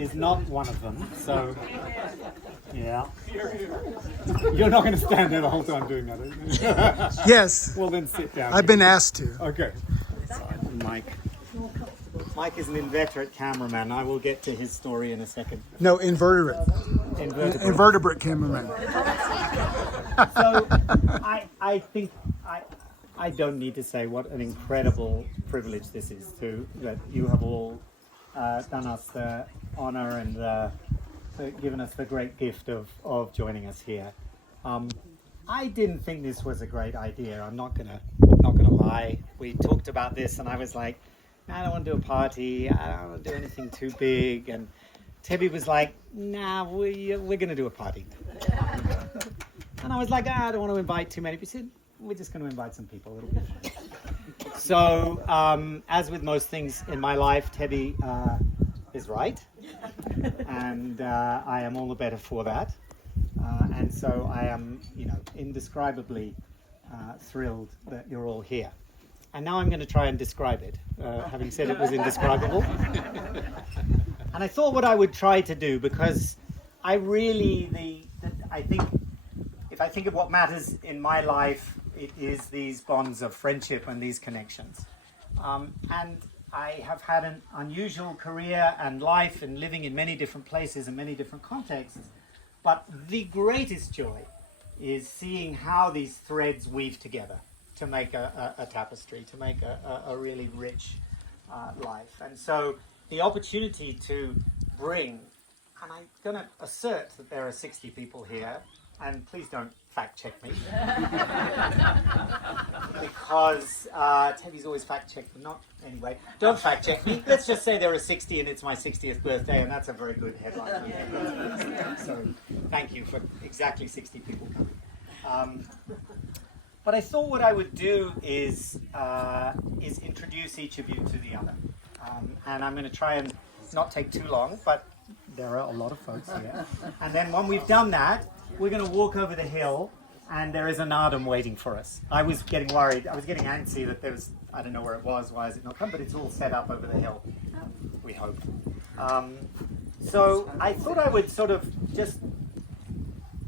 is not one of them. So, yeah. You're not going to stand there the whole time doing that, are you? Yes, Well, then sit down. I've been asked to. Okay. Mike. Mike is an inveterate cameraman. I will get to his story in a second. No, invertebrate. Invertebrate cameraman. So I think I don't need to say what an incredible privilege this is that you have all done us the honor and given us the great gift of joining us here. I didn't think this was a great idea. I'm not gonna lie. We talked about this and I was like, I don't want to do a party. I don't want to do anything too big. And Tebby was like, nah, we're going to do a party. And I was like, I don't want to invite too many. We said, we're just going to invite some people. It'll be fun. So, as with most things in my life, Tebby is right. And I am all the better for that. And so I am, indescribably thrilled that you're all here. And now I'm going to try and describe it, having said it was indescribable. And I thought what I would try to do, because I really, I think, if I think of what matters in my life, it is these bonds of friendship and these connections. And I have had an unusual career and life and living in many different places and many different contexts. But the greatest joy is seeing how these threads weave together to make a tapestry, to make a really rich life. And so the opportunity to bring, and I'm going to assert that there are 60 people here, and please don't fact check me, because Tebby's always fact checked, but not anyway. Don't fact check me. Let's just say there are 60 and it's my 60th birthday, and that's a very good headline. So thank you for exactly 60 people coming. But I thought what I would do is introduce each of you to the other. And I'm going to try and not take too long, but there are a lot of folks here. And then when we've done that, we're going to walk over the hill, and there is an Ardum waiting for us. I was getting worried. I was getting antsy that there was, I don't know where it was, why is it not come, but it's all set up over the hill, we hope. So I thought I would sort of just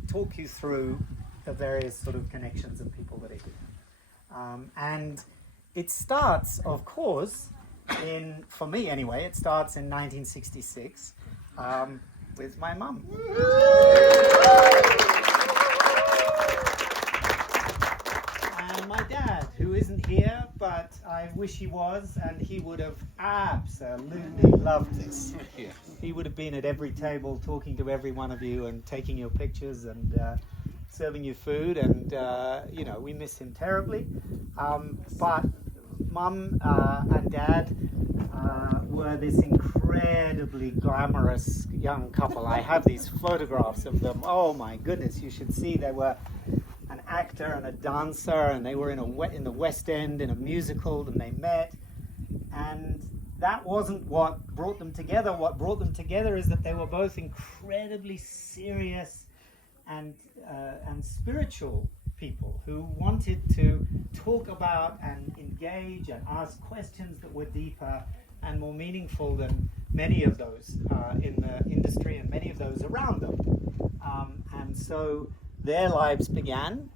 talk you through the various sort of connections and people that are here. And it starts, of course, for me anyway, it starts in 1966 with my mum. And my dad, who isn't here, but I wish he was, and he would have absolutely loved this. He would have been at every table talking to every one of you and taking your pictures and serving you food, and we miss him terribly. But Mum and Dad were this incredibly glamorous young couple. I have these photographs of them. Oh my goodness, you should see. They were an actor and a dancer, and they were in the West End in a musical, and they met. And that wasn't what brought them together. What brought them together is that they were both incredibly serious and spiritual people who wanted to talk about and engage and ask questions that were deeper and more meaningful than many of those in the industry and many of those around them. And so their lives began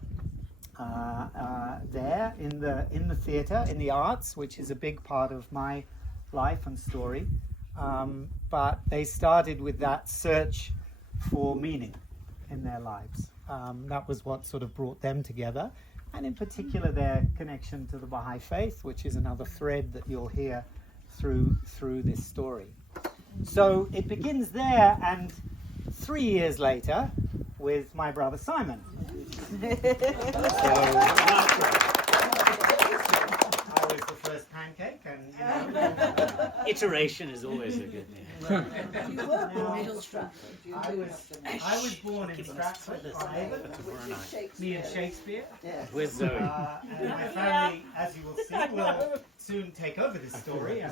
there in the theatre, in the arts, which is a big part of my life and story. But they started with that search for meaning in their lives. That was what sort of brought them together, and in particular their connection to the Baha'i faith, which is another thread that you'll hear through this story. So it begins there, and 3 years later with my brother Simon. I was the first pancake, and iteration is always a good thing. You were born in Stratford. I was born in Stratford, me and Shakespeare. Yes. With Zoe. And my family, as you will see, will soon take over this story.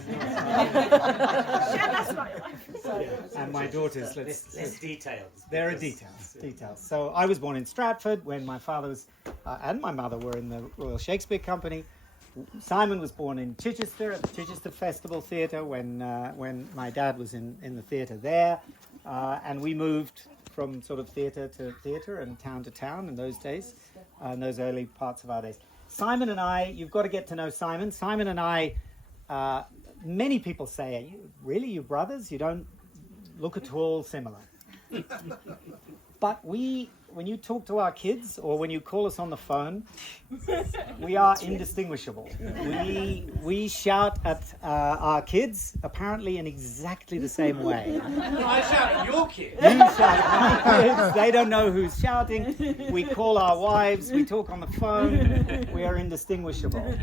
And my daughters, Less details. there are details. So I was born in Stratford when my father was, and my mother were in the Royal Shakespeare Company. Simon was born in Chichester at the Chichester Festival Theatre when my dad was in the theatre there, and we moved from sort of theatre to theatre and town to town in those days, in those early parts of our days. Simon and I, you've got to get to know Simon. Simon and I, many people say, "Are you really, you brothers? You don't look at all similar." But when you talk to our kids or when you call us on the phone, we are indistinguishable. We shout at our kids apparently in exactly the same way. I shout at your kid. You shout at my kids. They don't know who's shouting. We call our wives. We talk on the phone. We are indistinguishable.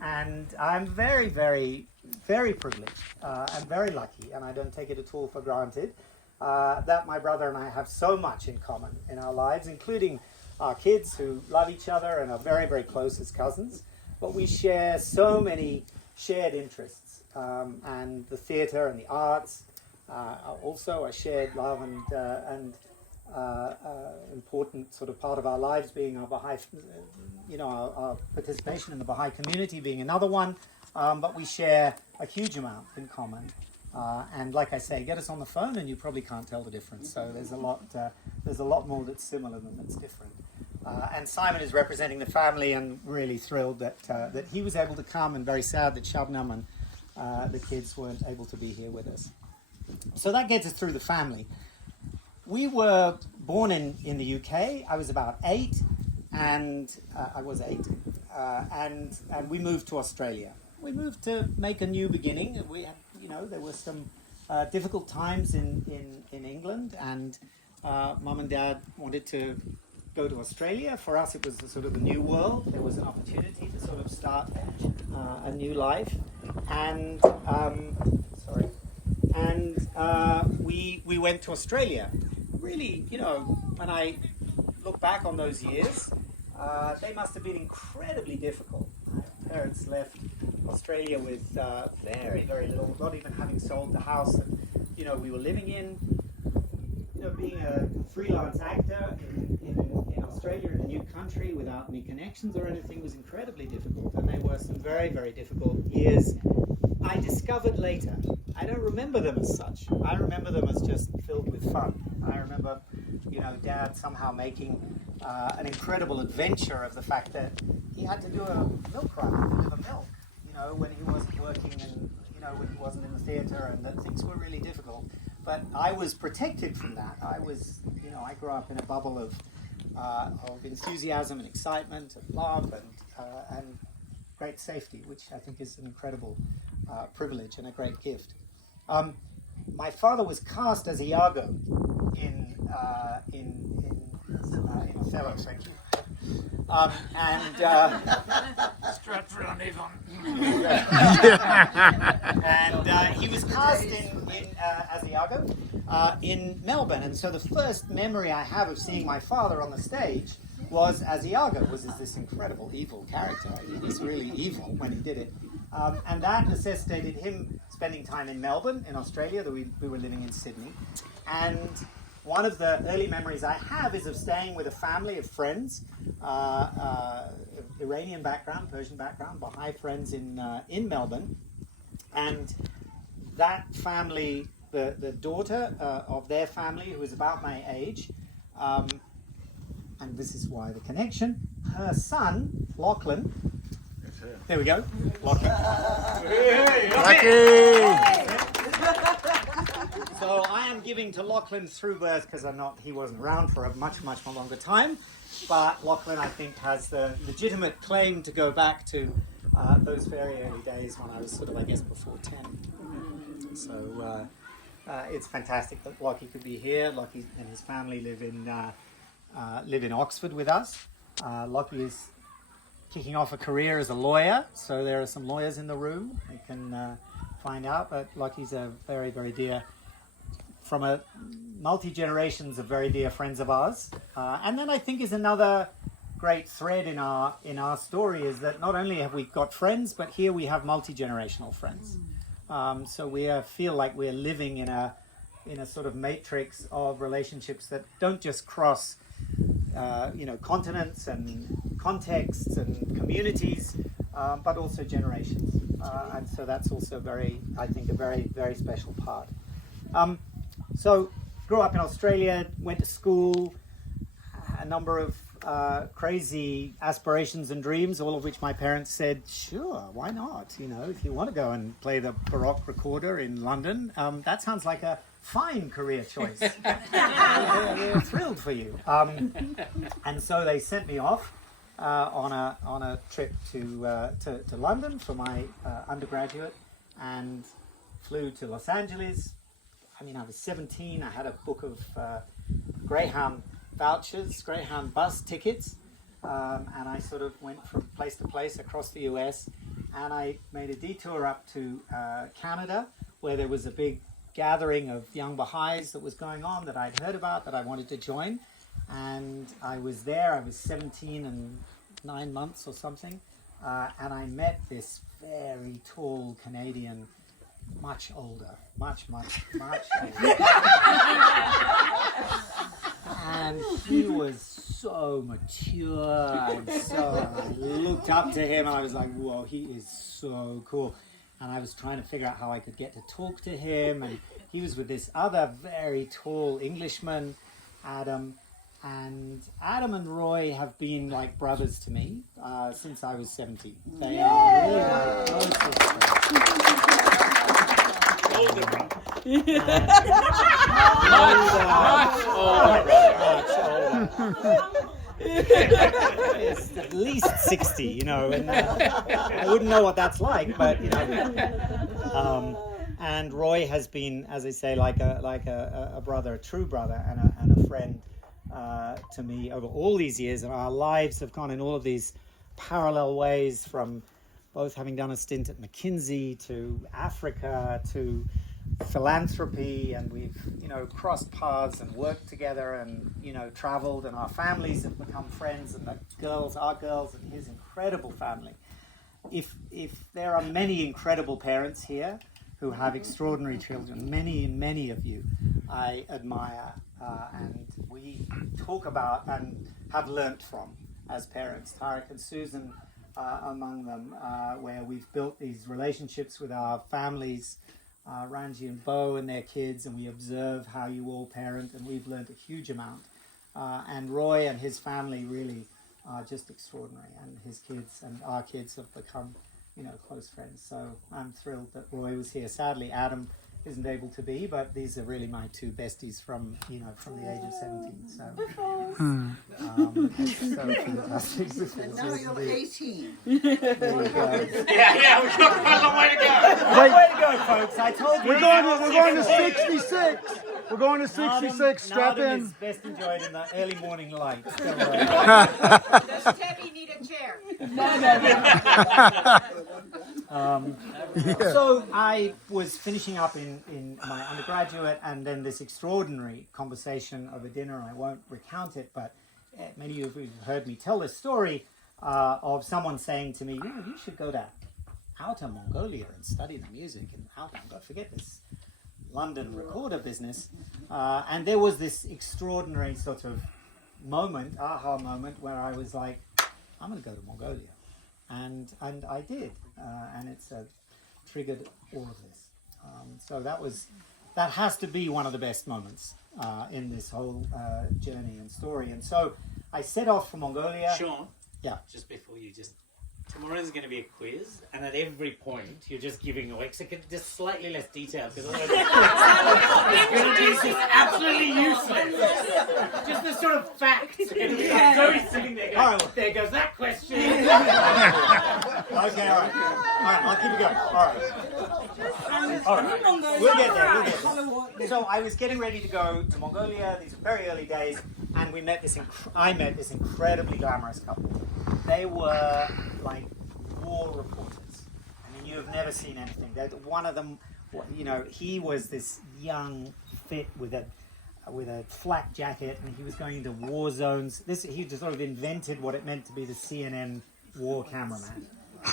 And I'm very, very, very privileged and very lucky, and I don't take it at all for granted, that my brother and I have so much in common in our lives, including our kids who love each other and are very, very close as cousins. But we share so many shared interests, and the theatre and the arts are also a shared love and important sort of part of our lives, being our Baha'i, our participation in the Baha'i community being another one. But we share a huge amount in common. And like I say, get us on the phone and you probably can't tell the difference. So there's a lot more that's similar than that's different. And Simon is representing the family, and really thrilled that he was able to come, and very sad that Shabnam and the kids weren't able to be here with us. So that gets us through the family. We were born in the UK. I was about 8, and and we moved to Australia. We moved to make a new beginning. We had, there were some difficult times in England, and Mum and Dad wanted to go to Australia. For us, it was sort of a new world. There was an opportunity to sort of start a new life, and we went to Australia. Really, when I look back on those years, they must have been incredibly difficult. My parents left Australia with very, very little, not even having sold the house that we were living in. Being a freelance actor in Australia, in a new country, without any connections or anything, was incredibly difficult, and they were some very, very difficult years. I discovered later, I don't remember them as such. I remember them as just filled with fun. I remember, Dad somehow making an incredible adventure of the fact that he had to do a milk run to deliver milk, when he wasn't working, and when he wasn't in the theatre, and that things were really difficult. But I was protected from that. I grew up in a bubble of enthusiasm and excitement and love and great safety, which I think is an incredible privilege and a great gift. My father was cast as Iago in Othello, thank you. And he was cast as Iago in Melbourne, and so the first memory I have of seeing my father on the stage was as Iago, was as this incredible evil character. He was really evil when he did it, and that necessitated him spending time in Melbourne, in Australia, though we were living in Sydney. And one of the early memories I have is of staying with a family of friends, Iranian background, Persian background, Baha'i friends in Melbourne. And that family, the daughter of their family, who was about my age, and this is why the connection, her son, Lachlan, there we go, Lachlan. So I am giving to Lachlan through birth because he wasn't around for a much, much more longer time. But Lachlan, I think, has the legitimate claim to go back to those very early days when I was sort of, I guess, before 10. So it's fantastic that Lockie could be here. Lockie and his family live in Oxford with us. Lockie is kicking off a career as a lawyer, so there are some lawyers in the room. You can find out, but Lockie's a very, very dear, from a multi-generations of very dear friends of ours. And then I think is another great thread in our story is that not only have we got friends, but here we have multi-generational friends. So we feel like we're living in a sort of matrix of relationships that don't just cross continents and contexts and communities, but also generations. And so that's also I think, a very, very special part. So grew up in Australia, went to school, a number of crazy aspirations and dreams, all of which my parents said, sure, why not? You know, if you want to go and play the Baroque recorder in London, that sounds like a fine career choice. We're thrilled for you. And so they sent me off on a trip to London for my undergraduate, and flew to Los Angeles. I mean, I was 17. I had a book of Greyhound vouchers, Greyhound bus tickets, and I sort of went from place to place across the US, and I made a detour up to Canada, where there was a big gathering of young Baha'is that was going on that I'd heard about, that I wanted to join. And I was there. I was 17 and 9 months or something, and I met this very tall Canadian, much older, much older. And he was so mature, and so I looked up to him, and I was like, whoa, he is so cool. And I was trying to figure out how I could get to talk to him, and he was with this other very tall Englishman, Adam. And Adam and Roy have been like brothers to me since I was 17. They are really my closest friends. Older brother. It's at least 60, you know, and I wouldn't know what that's like, but you know. And Roy has been, as I say, like a brother, a true brother, and a friend to me over all these years, and our lives have gone in all of these parallel ways, from both having done a stint at McKinsey to Africa to philanthropy, and we've, you know, crossed paths and worked together, and, you know, traveled, and our families have become friends, and our girls and his incredible family. If there are many incredible parents here who have extraordinary children, many of you I admire, and we talk about and have learnt from as parents, Tarek and Susan among them, where we've built these relationships with our families, Ranji and Bo and their kids, and we observe how you all parent, and we've learnt a huge amount. And Roy and his family really are just extraordinary, and his kids and our kids have become, you know, close friends. So I'm thrilled that Roy was here. Sadly, Adam isn't able to be, but these are really my two besties from, you know, from the age of 17. So, it's so fantastic. And now you're 18. There you go. Yeah, we've got quite a long way to go. Long way to go, folks. I told you. We're going to 66. We're going to 66. Strap Nardin in. is best enjoyed in the early morning light. Don't worry. Does Teddy need a chair? So I was finishing up in my undergraduate, and then this extraordinary conversation over dinner. I won't recount it, but many of you have heard me tell this story of someone saying to me, you know, you should go to Outer Mongolia and study the music in Outer Mongolia. Forget this London recorder business. And there was this extraordinary sort of moment, aha moment, where I was like, I'm going to go to Mongolia. And I did, and it's triggered all of this. So that has to be one of the best moments in this whole journey and story. And so I set off for Mongolia. Sean, Yeah. just before you tomorrow's going to be a quiz, and at every point you're just giving away, so just slightly less detail, because otherwise it's going to be just absolutely useless. Just the sort of facts. So he's sitting there going, All right, well, there goes that question. Okay, all right, I'll keep it going. All right. We'll get there. So I was getting ready to go to Mongolia. These were very early days, and we met I met this incredibly glamorous couple. They were like war reporters. I mean, you have never seen anything. One of them, you know, he was this young, fit with a flak jacket, and he was going into war zones. He just sort of invented what it meant to be the CNN war cameraman.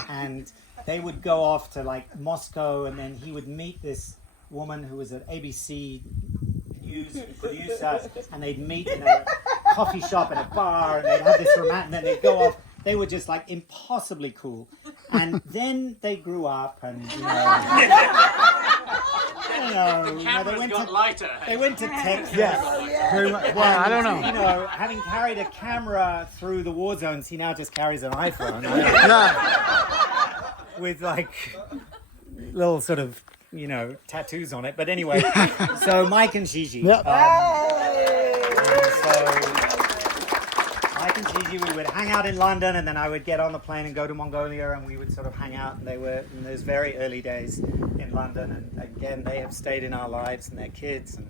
And they would go off to like Moscow, and then he would meet this woman who was an ABC News producer, and they'd meet in a coffee shop and a bar, and they'd have this romantic, and then they'd go off. They were just like impossibly cool. And then they grew up, and they went to Texas. Yeah. Very much. Well, I don't know. Having carried a camera through the war zones, he now just carries an iPhone with like little sort of tattoos on it. But anyway, so Mike and Gigi. Yep. Mike and Gigi, we would hang out in London, and then I would get on the plane and go to Mongolia, and we would sort of hang out. And they were in those very early days in London, and again, they have stayed in our lives, and their kids, and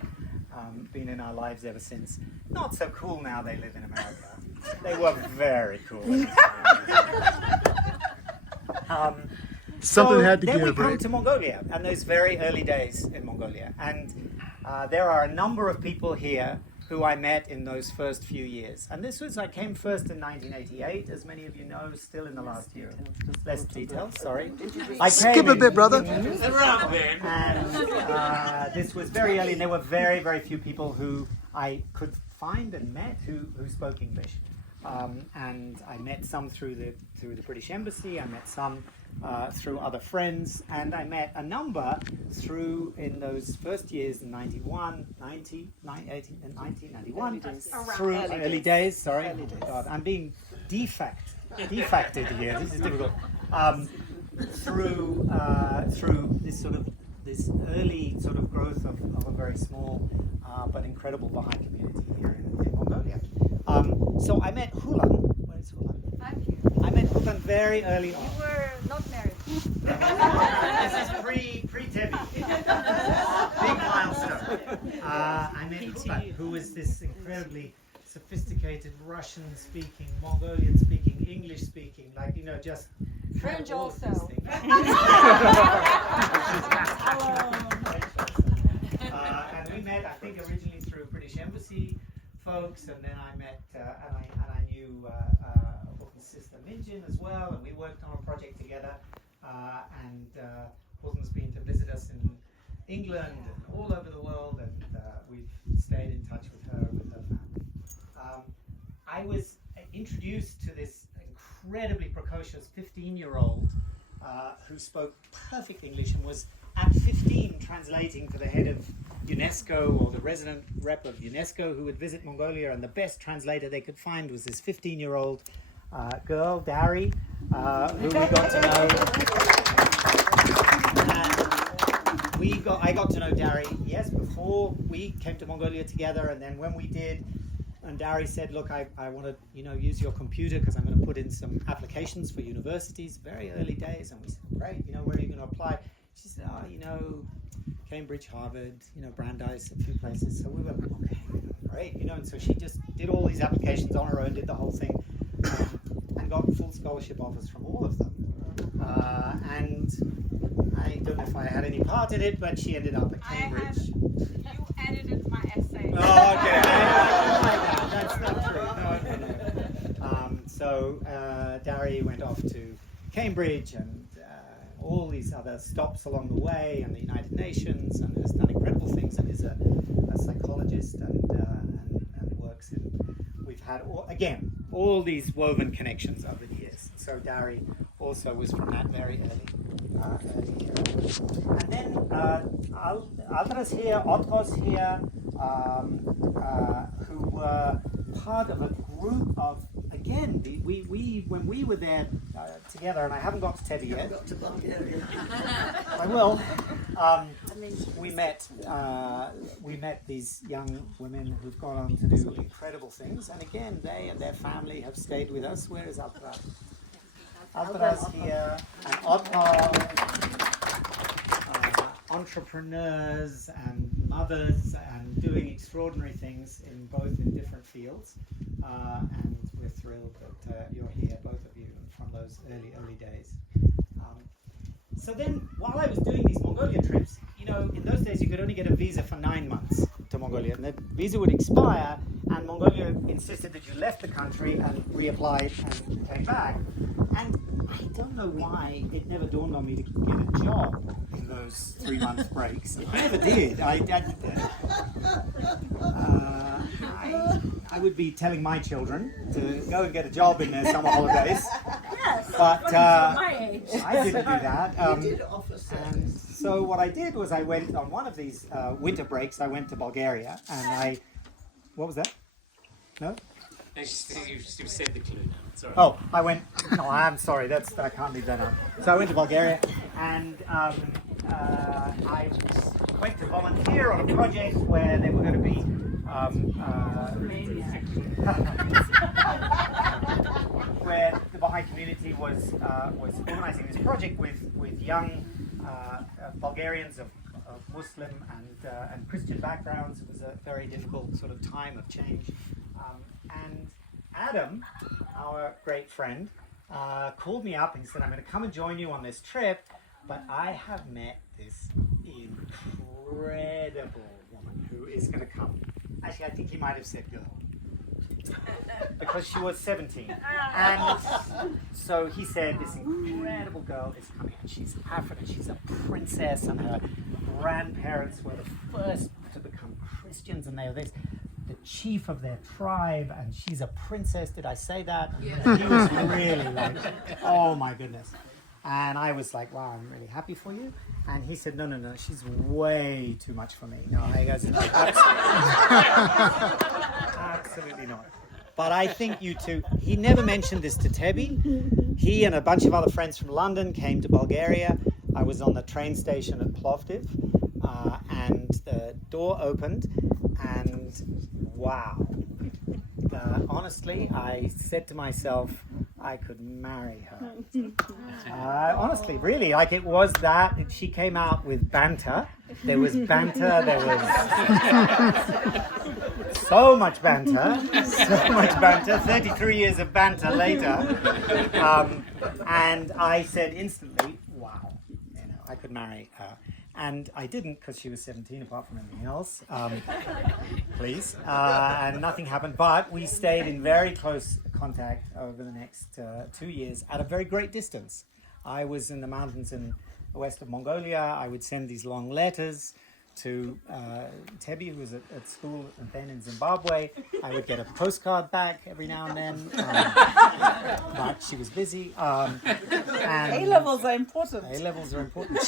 been in our lives ever since. Not so cool now they live in America. They were very cool. Something had to then give, we come right? to Mongolia, and those very early days in Mongolia, and there are a number of people here who I met in those first few years. And I came first in 1988, as many of you know, still in the last year. Less details, sorry. Skip a bit, brother. And this was very early, and there were very, very few people who I could find and met who spoke English. And I met some through the British Embassy. I met some through other friends, and I met a number through in those first years in 91, 90, 18, and 1991 through early days. Sorry, oh God, I'm being defacted here. This is difficult. Through this early sort of growth of a very small but incredible Baha'i community here in Mongolia. So I met Hulan. Where is Hulan? I'm here. I met Hulan very early on. You were not married. This is pre-Tebi. Big milestone. I met Hulan, who was this incredibly sophisticated Russian-speaking, Mongolian-speaking, English-speaking, just French all of also. these things. And we met, I think, originally through British Embassy folks, and then I met and I knew Horton's sister Minjin as well, and we worked on a project together. And Horton's been to visit us in England and all over the world, and we've stayed in touch with her and with her family. I was introduced to this incredibly precocious 15-year-old who spoke perfect English and was at 15 translating for the head of UNESCO or the resident rep of UNESCO who would visit Mongolia, and the best translator they could find was this 15-year-old girl, Dari, who we got to know. I got to know Dari, yes, before we came to Mongolia together, and then when we did, and Dari said, look, I want to use your computer because I'm going to put in some applications for universities, very early days, and we said, great, where are you going to apply? She said, Cambridge, Harvard, Brandeis, a few places. So we were, okay, great, and so she just did all these applications on her own, did the whole thing, and got full scholarship offers from all of them. And I don't know if I had any part in it, but she ended up at Cambridge. You edited my essay. Oh, okay. That's not true. No. So Dari went off to Cambridge and all these other stops along the way, and the United Nations, and has done incredible things, and is a psychologist and works in. We've had all these woven connections over the years. So Dari also was from that very early era. And then Aldras here, Otkos here, who were part of a group of, again, when we were there together, and I haven't got to Teddy yet. I will. We met these young women who've gone on to do incredible things, and again, they and their family have stayed with us. Where is Aldras? Aldras here, and Otkos, entrepreneurs and mothers, and doing extraordinary things in different fields. And we're thrilled that you're here, both of you, from those early days. So then, while I was doing these Mongolia trips, in those days you could only get a visa for 9 months to Mongolia, and the visa would expire, and Mongolia insisted that you left the country and reapplied and came back. And I don't know why it never dawned on me to get a job in those 3-month breaks. I never did. I would be telling my children to go and get a job in their summer holidays. Yes. But my age. I didn't do that. Did offer And so what I did was I went on one of these winter breaks. I went to Bulgaria, and what was that? No. You said the clue now. Sorry. Oh, I went. No, I'm sorry. I can't leave that out. So I went to Bulgaria, and I went to volunteer on a project where they were going to be. Where the Baha'i community was organising this project with young Bulgarians of Muslim and Christian backgrounds. It was a very difficult sort of time of change. And Adam, our great friend, called me up and he said, I'm going to come and join you on this trip, but I have met this incredible woman who is going to come. Actually, I think he might have said girl. Because she was 17. And so he said, this incredible girl is coming, and she's African, she's a princess, and her grandparents were the first to become Christians, and they were the chief of their tribe, and she's a princess. Did I say that? Yes. And he was really like, oh my goodness. And I was like, wow, I'm really happy for you. And he said, no, she's way too much for me. No, I guess no, absolutely not. But I think you two, he never mentioned this to Tebi. He and a bunch of other friends from London came to Bulgaria. I was on the train station at Plovdiv, and the door opened, and wow. Honestly, I said to myself, I could marry her. Honestly, really, like it was that. She came out with banter. There was banter, there was so much banter, 33 years of banter later. And I said instantly, wow, I could marry her. And I didn't, because she was 17, apart from anything else. Please. And nothing happened. But we stayed in very close contact over the next 2 years at a very great distance. I was in the mountains in the west of Mongolia. I would send these long letters to Tebi, who was at school and then in Zimbabwe. I would get a postcard back every now and then, but she was busy. A-levels are important. A-levels are important.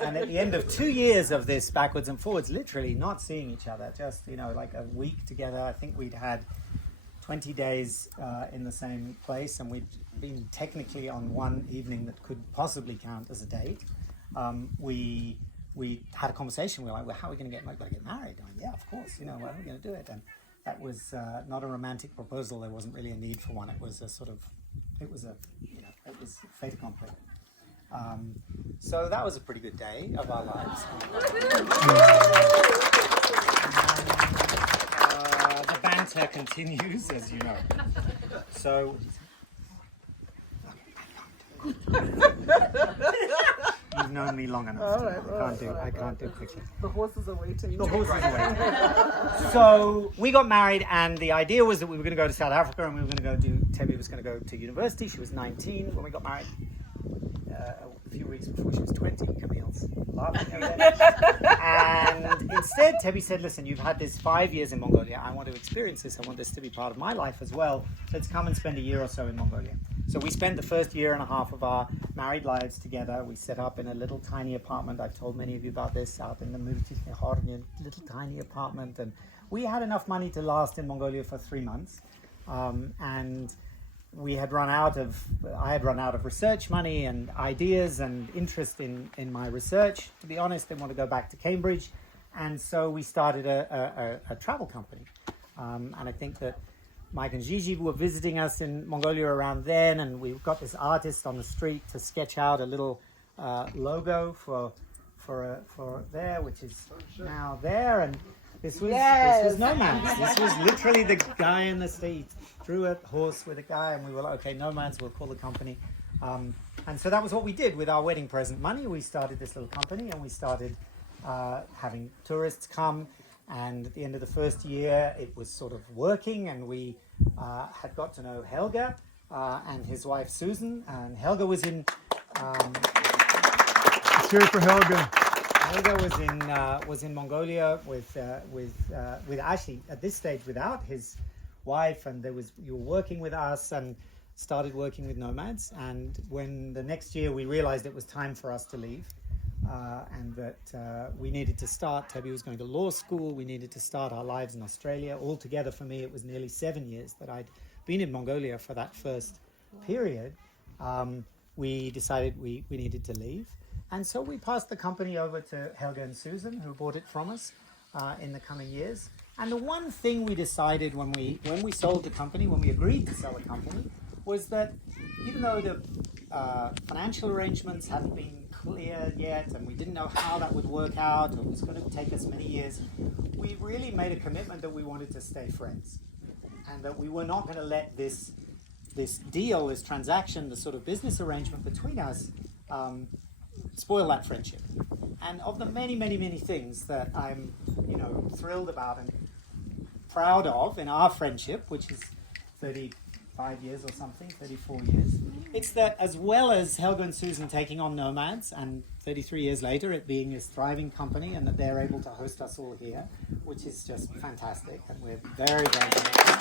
And at the end of 2 years of this backwards and forwards, literally not seeing each other, just, like a week together, I think we'd had 20 days in the same place, and we'd been technically on one evening that could possibly count as a date. We had a conversation. We were like, well, how are we going to get married? I'm, yeah, of course. How are we going to do it? And that was not a romantic proposal. There wasn't really a need for one. It was it was fait accompli. So that was a pretty good day of our lives. The banter continues, as you know. So. You've known me long enough. All right, I can't do quickly. The horses are waiting. The horses are waiting. So we got married, and the idea was that we were going to go to South Africa, and we were going to go Tebi was going to go to university. She was 19 when we got married. A few weeks before she was 20. Camille's laughing over there. And instead, Tebi said, listen, you've had this 5 years in Mongolia. I want to experience this. I want this to be part of my life as well. Let's come and spend a year or so in Mongolia. So we spent the first year and a half of our married lives together. We set up in a little tiny apartment. I've told many of you about this, out in the Multikhornian, little tiny apartment. And we had enough money to last in Mongolia for 3 months. And I had run out of research money and ideas and interest in my research. To be honest, I didn't want to go back to Cambridge. And so we started a travel company. And I think that Mike and Gigi were visiting us in Mongolia around then, and we got this artist on the street to sketch out a little logo for there, which is now there. And this was Nomads. This was literally the guy in the street drew a horse with a guy, and we were like, okay, Nomads, we'll call the company. And so that was what we did with our wedding present money. We started this little company, and we started having tourists come. And at the end of the first year, it was sort of working, and we had got to know Helga and his wife Susan. And Helga was in. Let's hear it for Helga. Helga was in Mongolia with actually at this stage without his wife, and you were working with us, and started working with nomads, and when the next year we realized it was time for us to leave, and that we needed to start, Toby was going to law school, we needed to start our lives in Australia. Altogether for me it was nearly 7 years that I'd been in Mongolia for that first period. We decided we needed to leave, and so we passed the company over to Helga and Susan, who bought it from us in the coming years. And the one thing we decided when we sold the company, when we agreed to sell the company, was that even though the financial arrangements hadn't been clear yet, and we didn't know how that would work out, or it was going to take us many years, we really made a commitment that we wanted to stay friends, and that we were not going to let this deal, this transaction, the sort of business arrangement between us spoil that friendship. And of the many, many, many things that I'm, thrilled about and proud of in our friendship, which is 35 years or something, 34 years, it's that as well as Helga and Susan taking on Nomads, and 33 years later it being this thriving company, and that they're able to host us all here, which is just fantastic, and we're very, very grateful.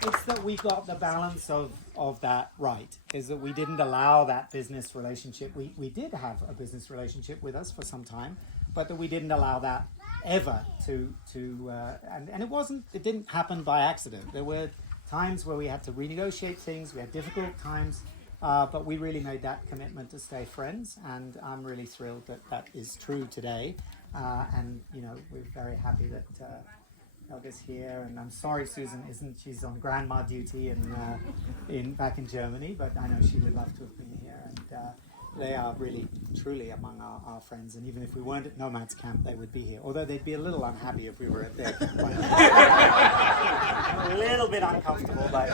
It's that we got the balance of that right, is that we didn't allow that business relationship. We did have a business relationship with us for some time, but that we didn't allow that ever to and it didn't happen by accident. There were times where we had to renegotiate things, we had difficult times, but we really made that commitment to stay friends, and I'm really thrilled that that is true today, and we're very happy that Helga's here, and I'm sorry Susan isn't. She's on grandma duty back in Germany, but I know she would love to have been here, and they are really, truly among our friends, and even if we weren't at Nomads Camp, they would be here, although they'd be a little unhappy if we were at their camp. A little bit uncomfortable, but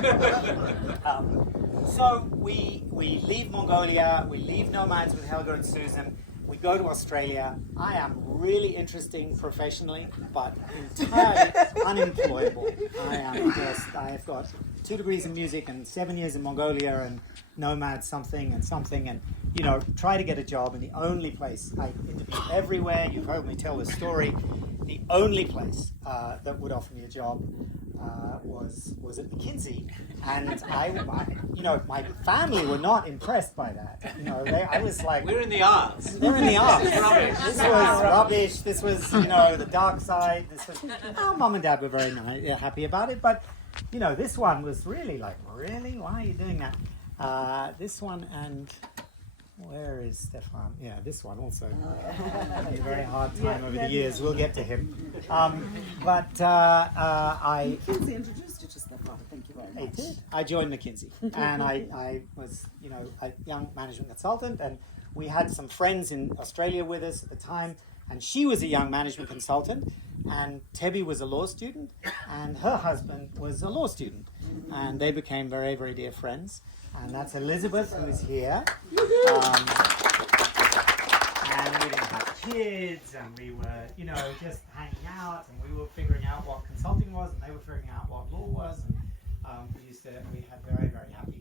so we leave Mongolia, we leave Nomads with Helga and Susan. We go to Australia. I am really interesting professionally, but entirely unemployable. I have got 2 degrees in music and 7 years in Mongolia and Nomad something, and try to get a job in the only place. I interview everywhere. You've heard me tell this story. The only place that would offer me a job was at McKinsey, and my family were not impressed by that. I was like, We're in the arts. they're in the arts. Rubbish. This was rubbish. This was the dark side. This was. Our mum and dad were very happy about it, but this one was really like, really, why are you doing that? This one, and where is Stefan? Yeah, this one also. Having a very hard time over the years. We'll get to him. Kinsey introduced you to Stefan. Thank you very much. I did. I joined McKinsey, and I was, a young management consultant, and we had some friends in Australia with us at the time, and she was a young management consultant, and Tebby was a law student, and her husband was a law student, and they became very, very dear friends. And that's Elizabeth, who is here. And we didn't have kids, and we were, just hanging out, and we were figuring out what consulting was, and they were figuring out what law was, and we had very, very happy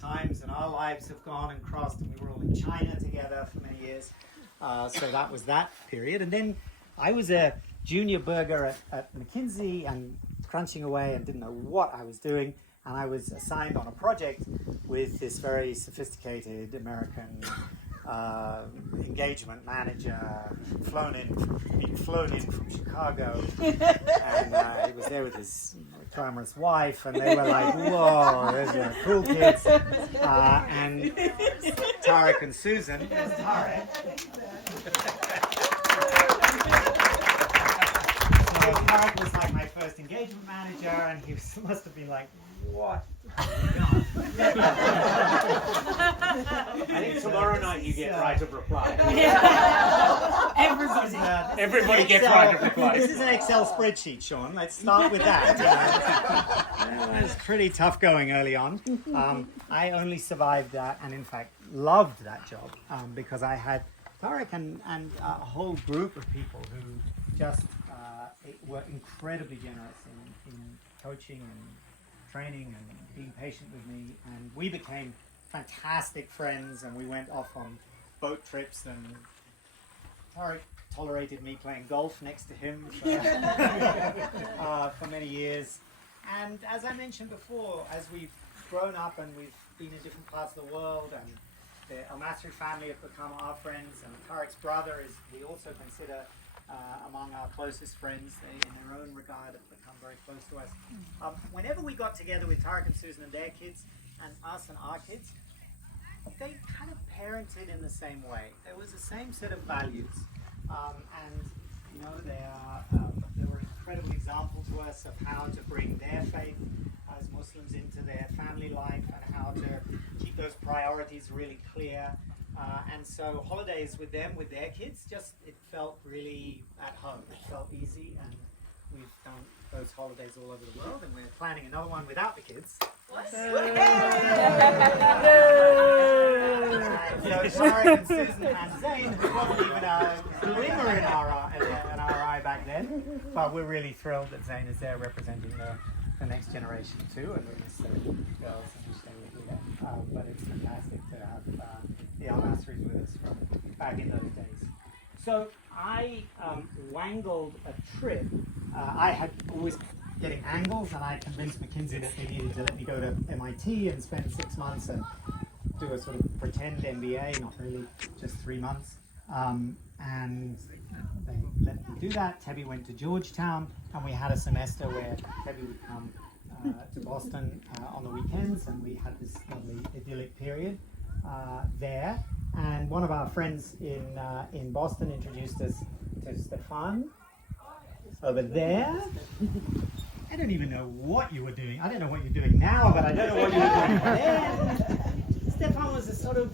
times, and our lives have gone and crossed, and we were all in China together for many years. So that was that period. And then I was a junior burger at McKinsey and crunching away and didn't know what I was doing. And I was assigned on a project with this very sophisticated American engagement manager, flown in from Chicago, and he was there with his glamorous wife, and they were like, "Whoa, there's cool kids." And Tarek and Susan. Tarek. So Tarek was like my first engagement manager, and he must have been like, "What?" I think tomorrow night you get right of reply. Everybody gets right of reply. This is an Excel spreadsheet, Sean. Let's start with that. It was pretty tough going early on. I only survived that, and in fact loved that job, because I had Tarek and a whole group of people who just were incredibly generous in coaching and training and being patient with me, and we became fantastic friends, and we went off on boat trips, and Tarek tolerated me playing golf next to him for many years, And as I mentioned before, as we've grown up and we've been in different parts of the world, and the Al Masri family have become our friends, and Tarek's brother is, we also consider among our closest friends. They, in their own regard, have become very close to us. Whenever we got together with Tarek and Susan and their kids, and us and our kids, they kind of parented in the same way. There was the same set of values, and you know, they were an incredible example to us of how to bring their faith as Muslims into their family life, and how to keep those priorities really clear. And so holidays with them, with their kids, just, it felt really at home. It felt easy, and we've done those holidays all over the world, and we're planning another one without the kids. So Tarek and Susan and Zayn, who wasn't even a glimmer in our eye back then, but we're really thrilled that Zayn is there representing the next generation too, and we miss the girls and wish they were here. But it's fantastic to have the Al Masris with us from back in those days. So I wangled a trip. I had always getting angles, and I convinced McKinsey that they needed to let me go to MIT and spend 6 months and do a sort of pretend MBA, not really, just 3 months. And they let me do that. Tebby went to Georgetown, and we had a semester where Tebby would come to Boston on the weekends, and we had this lovely idyllic period there. And one of our friends in Boston introduced us to Stefan over there. I don't even know what you were doing. I don't know what you're doing now, but I don't know what you were doing then. Stefan was a sort of...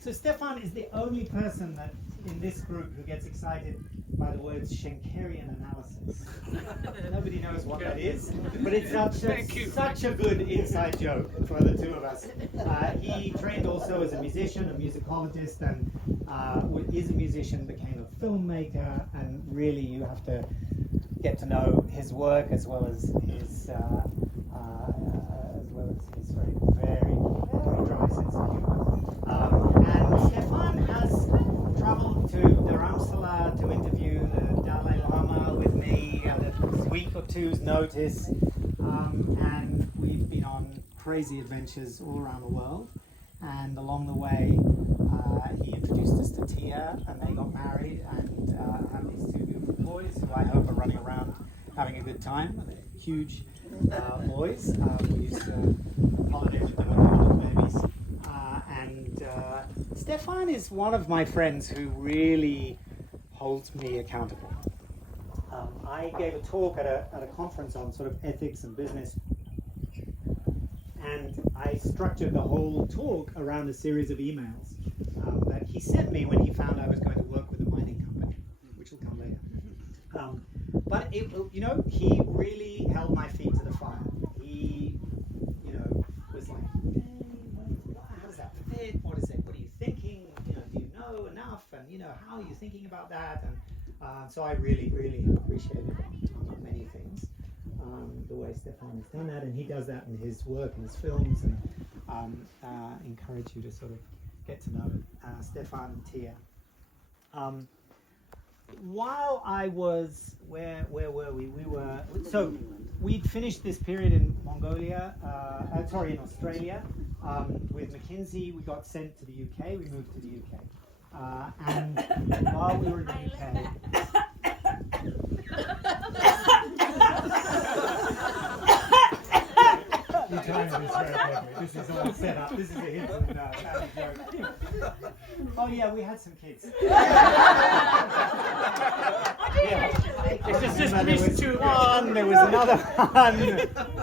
So Stefan is the only person that in this group who gets excited by the words Schenkerian analysis. Nobody knows what that is, but it's such a good inside joke for the two of us. He trained also as a musician, a musicologist, and is a musician, became a filmmaker, and really you have to get to know his work as well as his very, very dry sense of humor. And Stefan has traveled to Dharamsala to interview the Dalai Lama with me at a week or two's notice, and we've been on crazy adventures all around the world. And along the way, he introduced us to Tia, and they got married, and have these two beautiful boys who I hope are running around having a good time. They're huge boys. We used to holiday with them when they were little babies. And Stefan is one of my friends who really holds me accountable. I gave a talk at a conference on sort of ethics and business, and I structured the whole talk around a series of emails that he sent me when he found I was going to work with a mining company, which will come later. But it, you know, he really held my feet to the fire. He, you know, was like, how does that fit? What is it? What are you thinking? You know, do you know enough? And you know, how are you thinking about that? And so I really, really appreciated, among many things, the way Stefan has done that, and he does that in his work and his films, and encourage you to sort of get to know Stefan and Tia. While I was, where were we? So we'd finished this period in Mongolia, in Australia, with McKinsey. We got sent to the UK. We moved to the UK, and while we were in the UK. You timed this very quickly. This is all set up. This is a hint from family joke. Oh yeah, we had some kids. It's just there was one, there was another one,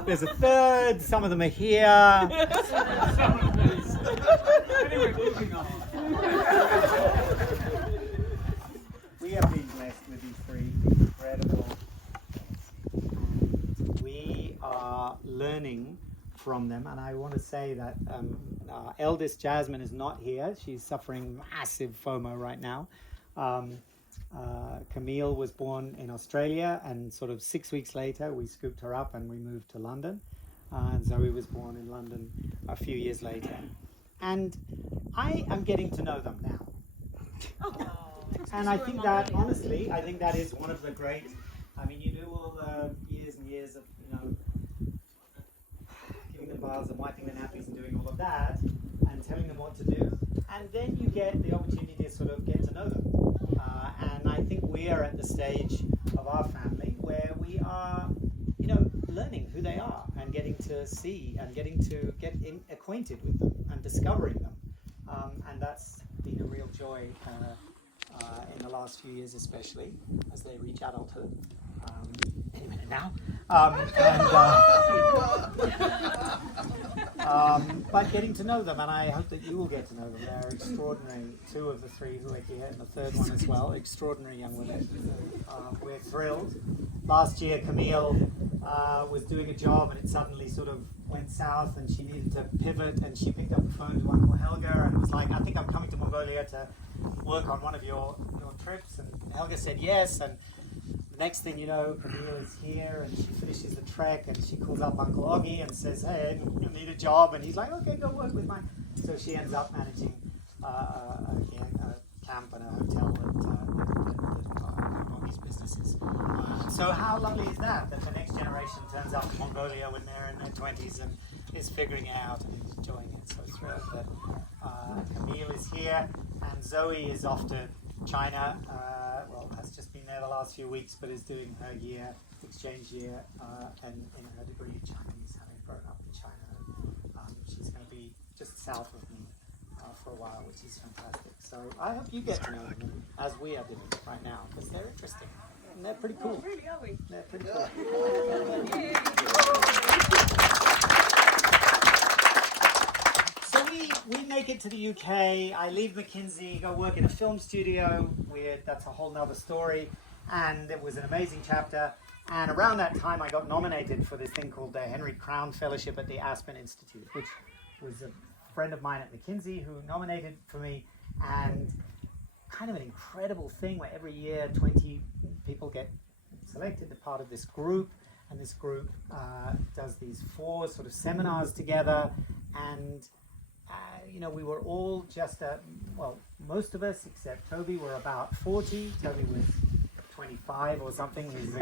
there's a third, some of them are here. We have been blessed with these three incredible kids. We are learning from them, and I want to say that our eldest Jasmine is not here. She's suffering massive FOMO right now. Camille was born in Australia, and sort of 6 weeks later we scooped her up and we moved to London. And Zoe was born in London a few years later. And I am getting to know them now. And I think that, honestly, I think that is one of the great, I mean, you do all the years and years of, you know, baths and wiping the nappies and doing all of that and telling them what to do. And then you get the opportunity to sort of get to know them. And I think we are at the stage of our family where we are, learning who they are and getting to see and getting to get acquainted with them and discovering them. And that's been a real joy in the last few years, especially as they reach adulthood. Any minute now. But getting to know them, and I hope that you will get to know them. They're extraordinary. 2 of the 3 who are here, and the 3rd one as well. Extraordinary young women. We're thrilled. Last year, Camille was doing a job, and it suddenly sort of went south, and she needed to pivot, and she picked up the phone to Uncle Helga, and was like, "I think I'm coming to Mongolia to work on one of your trips." And Helga said yes, and the next thing you know, Camille is here, and she finishes the trek, and she calls up Uncle Oggy and says, "Hey, you need a job," and he's like, "Okay, go work with mine." So she ends up managing a camp and a hotel at Oggy's businesses. So how lovely is that the next generation turns up in Mongolia when they're in their 20s and is figuring it out and is enjoying it. So thrilled that Camille is here, and Zoe is off to China. Has just been there the last few weeks, but is doing her exchange year, and in her degree in Chinese, having grown up in China. She's going to be just south of me for a while, which is fantastic. So I hope you get to know them as we are doing right now, because they're interesting and they're pretty cool. Really, are we? They're pretty cool. So we make it to the UK. I leave McKinsey, go work in a film studio. That's a whole nother story. And it was an amazing chapter. And around that time, I got nominated for this thing called the Henry Crown Fellowship at the Aspen Institute, which was a friend of mine at McKinsey who nominated for me. And kind of an incredible thing where every year 20 people get selected, they're part of this group. And this group does these 4 sort of seminars together. And we were all just, most of us except Toby were about 40. Toby was 25 or something. He's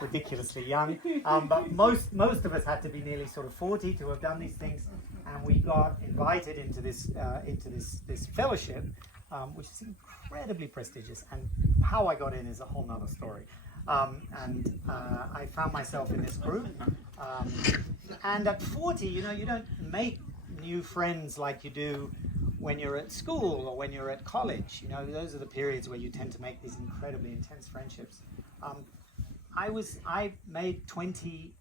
ridiculously young. But most of us had to be nearly sort of 40 to have done these things. And we got invited into this fellowship, which is incredibly prestigious. And how I got in is a whole nother story. I found myself in this group. And at 40, you don't make new friends like you do when you're at school or when you're at college. Those are the periods where you tend to make these incredibly intense friendships. I made 20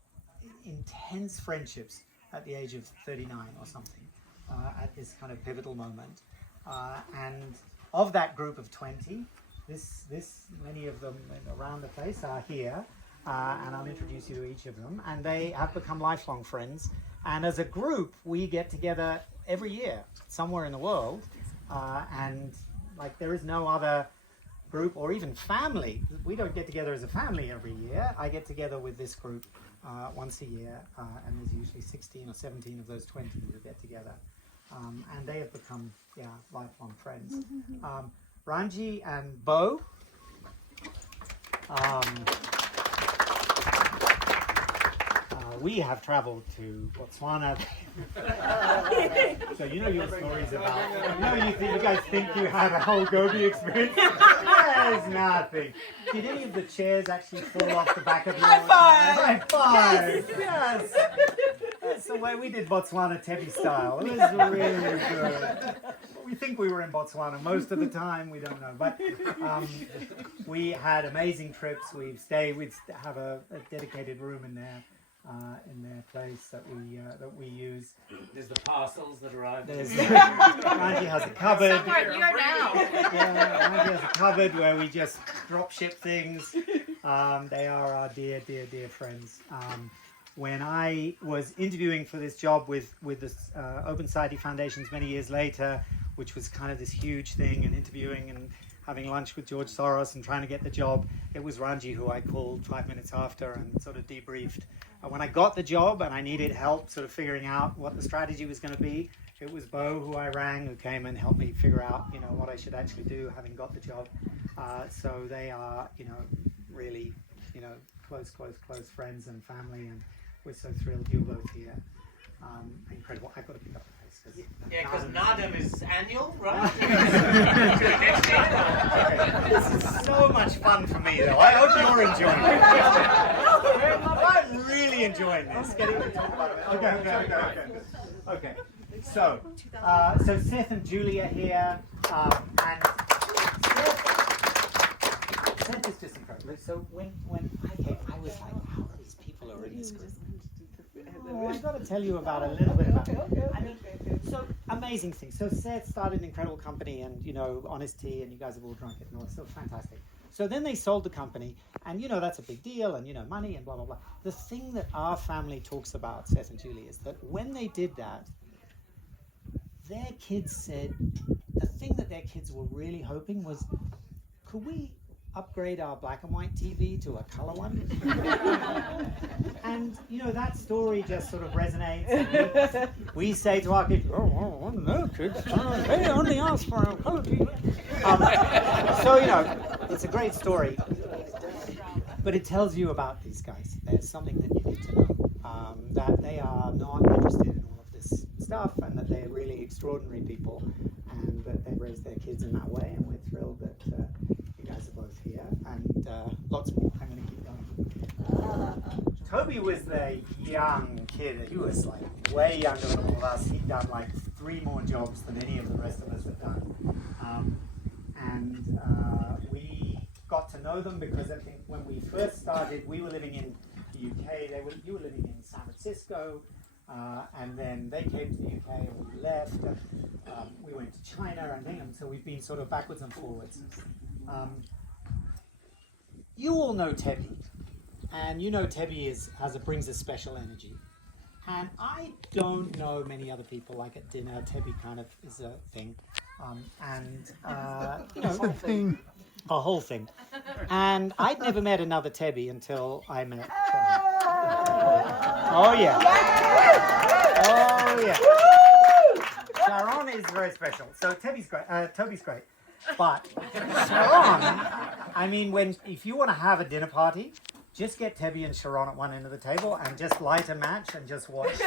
intense friendships at the age of 39 or something at this kind of pivotal moment. And of that group of 20, many of them around the place are here, and I'll introduce you to each of them. And they have become lifelong friends. And as a group, we get together every year somewhere in the world, and there is no other group or even family. We don't get together as a family every year. I get together with this group once a year, and there's usually 16 or 17 of those 20 who get together, and they have become lifelong friends. Ranji and Bo. We have traveled to Botswana. So your stories about. You guys think you had a whole Gobi experience. There's nothing. Did any of the chairs actually fall off the back of your? High five! Yes. That's the way we did Botswana Tebi style. It was really good. We think we were in Botswana most of the time. We don't know, but we had amazing trips. We'd have a dedicated room in their place that we use. There's the parcels that arrive. Ranji has a cupboard. Somewhere here now. Ranji has a cupboard where we just drop ship things. They are our dear, dear, dear friends. When I was interviewing for this job with the Open Society Foundations many years later, which was kind of this huge thing, and interviewing and having lunch with George Soros and trying to get the job, it was Ranji who I called 5 minutes after and sort of debriefed. When I got the job and I needed help sort of figuring out what the strategy was going to be, it was Bo who I rang, who came and helped me figure out, what I should actually do having got the job. So they are, really, close friends and family, and we're so thrilled you're both here. incredible. I've got to pick up the pace. Yeah, because Nadam is annual, right? This is so much fun for me, though. I hope you're enjoying it. I'm really enjoying this. Getting to talk about it. Okay. So Seth and Julie are here, and Seth is just incredible. So when I came, I was like, how are these people already screwed? Oh, I've got to tell you about a little bit about it. I mean, so amazing things. So Seth started an incredible company, and Odyssey, and you guys have all drunk it, and it's so fantastic. So then they sold the company, and that's a big deal, and money and blah blah blah. The thing that our family talks about, Seth and Julie, is that when they did that, their kids said the thing that their kids were really hoping was, could we upgrade our black and white TV to a color one? And that story just sort of resonates. And we say to our kids, oh no, kids, they only ask for a color TV. So it's a great story, but it tells you about these guys. There's something that you need to know, that they are not interested in all of this stuff, and that they're really extraordinary people, and that they've raised their kids in that way, and we're thrilled that you guys are both here, and lots more. I'm going to keep going. Toby was the young kid. He was like way younger than all of us. He'd done like 3 more jobs than any of the rest of us had done. We got to know them because I think when we first started, we were living in the UK. You were living in San Francisco, and then they came to the UK and we left. And, we went to China and England, so we've been sort of backwards and forwards. You all know Tebby, and Tebby brings a special energy. And I don't know many other people like at dinner. Tebby kind of is a thing. A whole thing. And I'd never met another Tebby until I met Sharon. Oh yeah. Oh yeah. Sharon is very special. So Toby's great. But Sharon, I mean, if you want to have a dinner party, just get Tebby and Sharon at one end of the table and just light a match and just watch.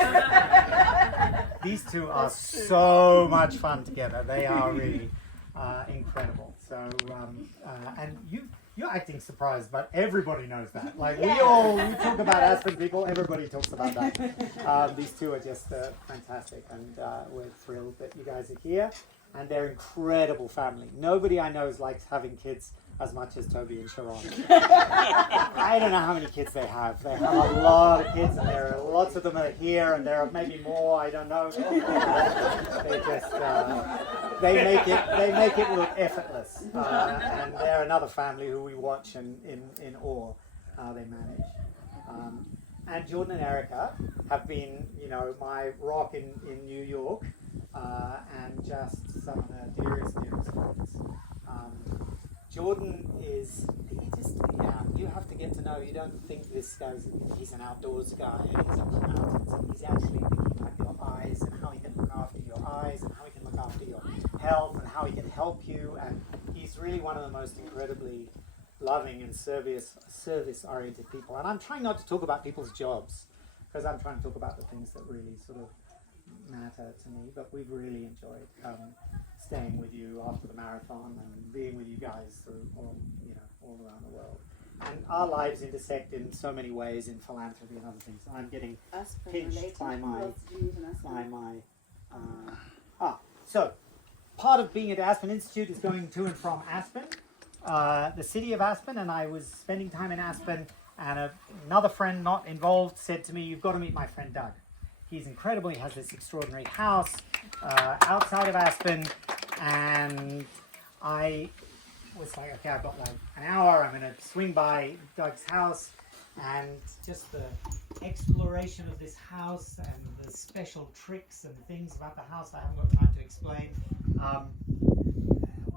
These two are so much fun together. They are really incredible. So, and you're acting surprised, but everybody knows that. Like we talk about Aspen people, everybody talks about that. These two are just fantastic, and we're thrilled that you guys are here. And they're incredible family. Nobody I know likes having kids as much as Toby and Sharon. I don't know how many kids they have. They have a lot of kids, and there are lots of them are here, and there are maybe more. I don't know. They just they make it look effortless. And they're another family who we watch in awe how they manage. And Jordan and Erica have been, my rock in New York, and just some of the dearest friends. Jordan you have to get to know. You don't think he's an outdoors guy, he's up in the mountains, and he's actually thinking about your eyes and how he can look after your eyes and how he can look after your health and how he can help you. And he's really one of the most incredibly loving and service-oriented people. And I'm trying not to talk about people's jobs, because I'm trying to talk about the things that really sort of matter to me. But we've really enjoyed staying with you after the marathon and being with you guys through all around the world. And our lives intersect in so many ways in philanthropy and other things. I'm getting pinched by so part of being at Aspen Institute is going to and from Aspen, the city of Aspen, and I was spending time in Aspen, and another friend not involved said to me, "You've got to meet my friend Doug. He's incredible. He has this extraordinary house outside of Aspen." And I was like, okay, I've got like an hour. I'm going to swing by Doug's house, and just the exploration of this house and the special tricks and things about the house I haven't got time to explain.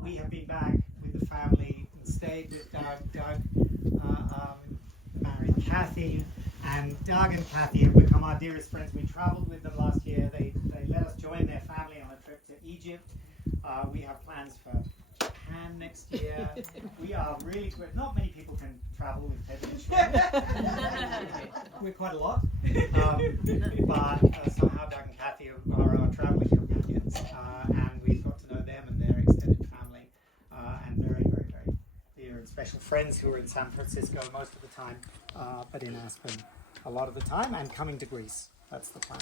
We have been back with the family and stayed with Doug. Doug married Kathy, and Doug and Kathy have become our dearest friends. We traveled with them last year. They let us join their family on a trip to Egypt. We have plans for Japan next year. We are really great. Not many people can travel with Teddy. We're quite a lot. But somehow Doug and Kathy are our traveling companions. And we've got to know them and their extended family. And very, very, very dear and special friends who are in San Francisco most of the time, but in Aspen a lot of the time, and coming to Greece. That's the plan.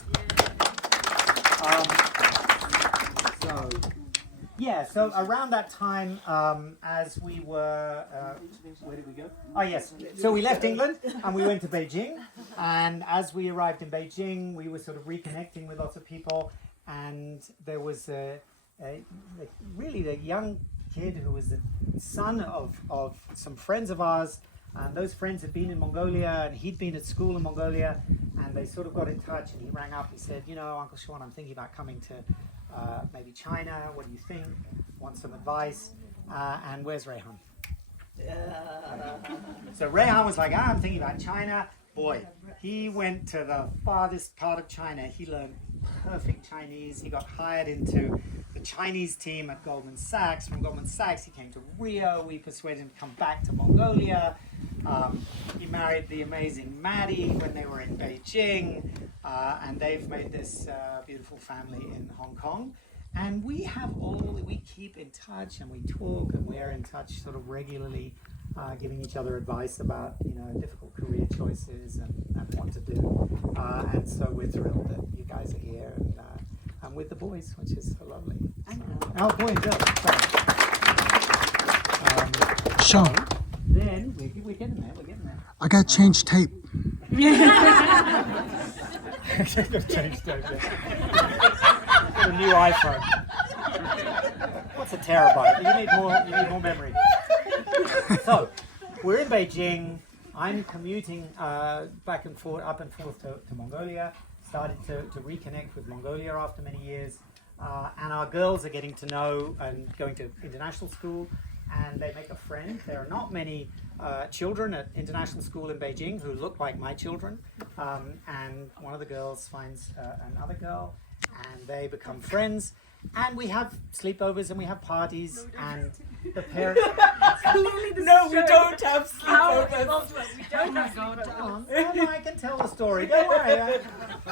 So around that time, as we were, where did we go? Oh yes, so we left England and we went to Beijing, and as we arrived in Beijing, we were sort of reconnecting with lots of people, and there was really a young kid who was the son of some friends of ours, and those friends had been in Mongolia, and he'd been at school in Mongolia, and they sort of got in touch, and he rang up, he said, you know, Uncle Sean, I'm thinking about coming to maybe China, what do you think? Want some advice? And where's Rehan? So Rehan was like, I'm thinking about China. Boy, he went to the farthest part of China. He learned perfect Chinese. He got hired into the Chinese team at Goldman Sachs. From Goldman Sachs, he came to Rio. We persuaded him to come back to Mongolia. He married the amazing Maddie when they were in Beijing. And they've made this beautiful family in Hong Kong. And we keep in touch, and we talk, and we're in touch sort of regularly, giving each other advice about, you know, difficult career choices and what to do. And so we're thrilled that you guys are here and with the boys, which is so lovely. Oh, boy and girl. Sean, Then we're getting there. I got to change tape. Change tape, yeah. Got a new iPhone. What's a terabyte? You need more memory. So, we're in Beijing. I'm commuting back and forth, up and forth to Mongolia. Started to reconnect with Mongolia after many years. And our girls are getting to know and going to international school. And they make a friend. There are not many children at international school in Beijing who look like my children. And one of the girls finds another girl, and they become friends. And we have sleepovers and we have parties, and the parents. No, we don't have sleepovers. We don't have sleepovers. No, I can tell the story. Don't worry.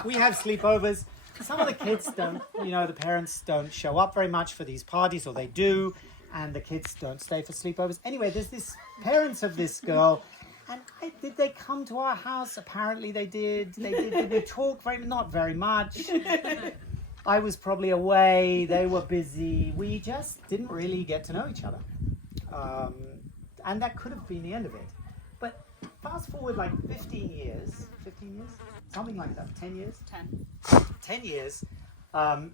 We have sleepovers. Some of the kids don't, the parents don't show up very much for these parties, or they do, and the kids don't stay for sleepovers. Anyway, there's this parents of this girl, and did they come to our house? Apparently they did. Did we talk not very much? I was probably away. They were busy. We just didn't really get to know each other. And that could have been the end of it. But fast forward like 15 years, something like that, 10 years? 10 years.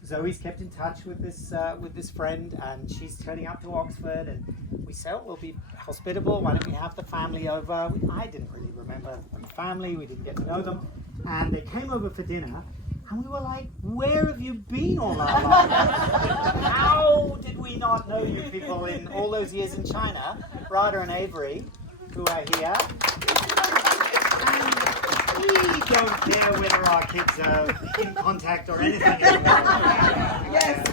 Zoe's kept in touch with this friend, and she's turning up to Oxford, and we said, we'll be hospitable, why don't we have the family over? I didn't really remember the family, we didn't get to know them, and they came over for dinner, and we were like, where have you been all our lives? How did we not know you people in all those years in China? Radha and Avery, who are here. We don't care whether our kids are in contact or anything anymore. Yes.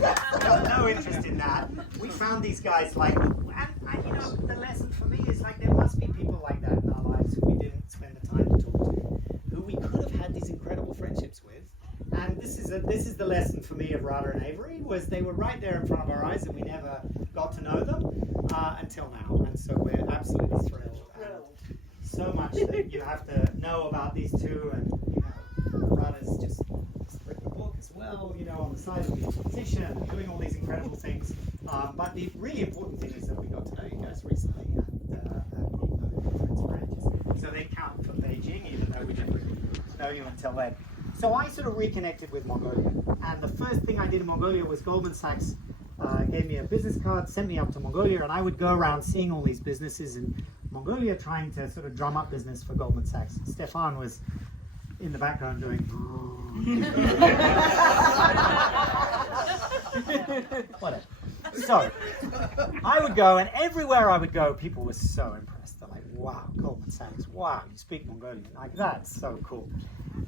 No interest in that. We found these guys and the lesson for me is there must be people like that in our lives who we didn't spend the time to talk to, who we could have had these incredible friendships with. And this is the lesson for me of Radha and Avery, was they were right there in front of our eyes and we never got to know them until now. And so we're absolutely thrilled. So much that you have to know about these two, and Radha's just written a book as well, on the side of the competition, and doing all these incredible things. But the really important thing is that we got to know you guys recently, and so they count for Beijing, even though we didn't really know you until then. So I sort of reconnected with Mongolia, and the first thing I did in Mongolia was Goldman Sachs gave me a business card, sent me up to Mongolia, and I would go around seeing all these businesses in Mongolia, trying to sort of drum up business for Goldman Sachs. Stefan was in the background doing whatever. So I would go, and everywhere I would go, people were so impressed. They're like, wow, Goldman Sachs, wow, you speak Mongolian. Like, that's so cool.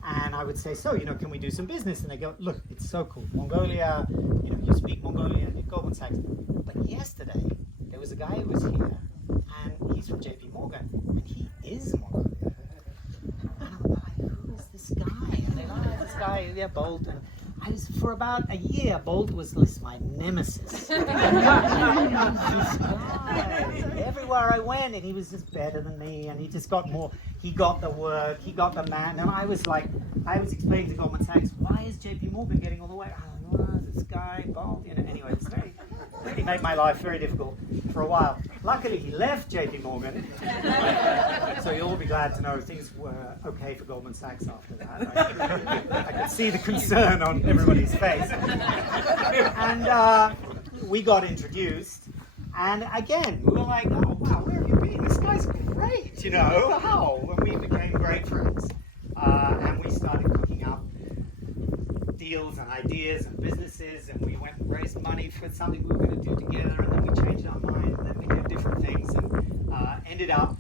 And I would say, so, can we do some business? And they go, look, it's so cool. Mongolia, you speak Mongolian at Goldman Sachs. But yesterday, was a guy who was here, and he's from JP Morgan, and he is Mongolia. And I'm like, who is this guy? And then, this guy, yeah, Bolt. And I was, for about a year, Bolt was my nemesis. This guy. Everywhere I went, and he was just better than me, and he just got more. He got the work, he got the man, and I was explaining to Goldman Sachs, why is JP Morgan getting all the way? This guy, Bolt, anyway, it's really made my life very difficult for a while. Luckily, he left JP Morgan, so you'll all be glad to know things were okay for Goldman Sachs after that. I could see the concern on everybody's face. And we got introduced, and again, we were like, oh wow, where have you been? This guy's great, Wow. And we became great friends. And we started cooking up deals and ideas and businesses, and we went and raised money for something we were going to do together, and then we changed our mind, and then we did different things, and ended up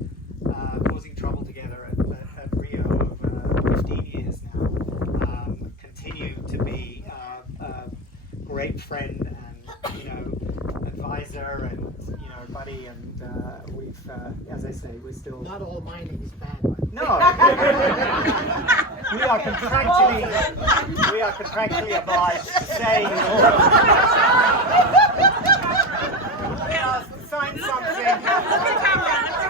causing trouble together at Rio over 15 years now. Continue to be a great friend and advisor and buddy, and we've, as I say, we're still Not all mining is bad. no. We are contractually obliged to say sign something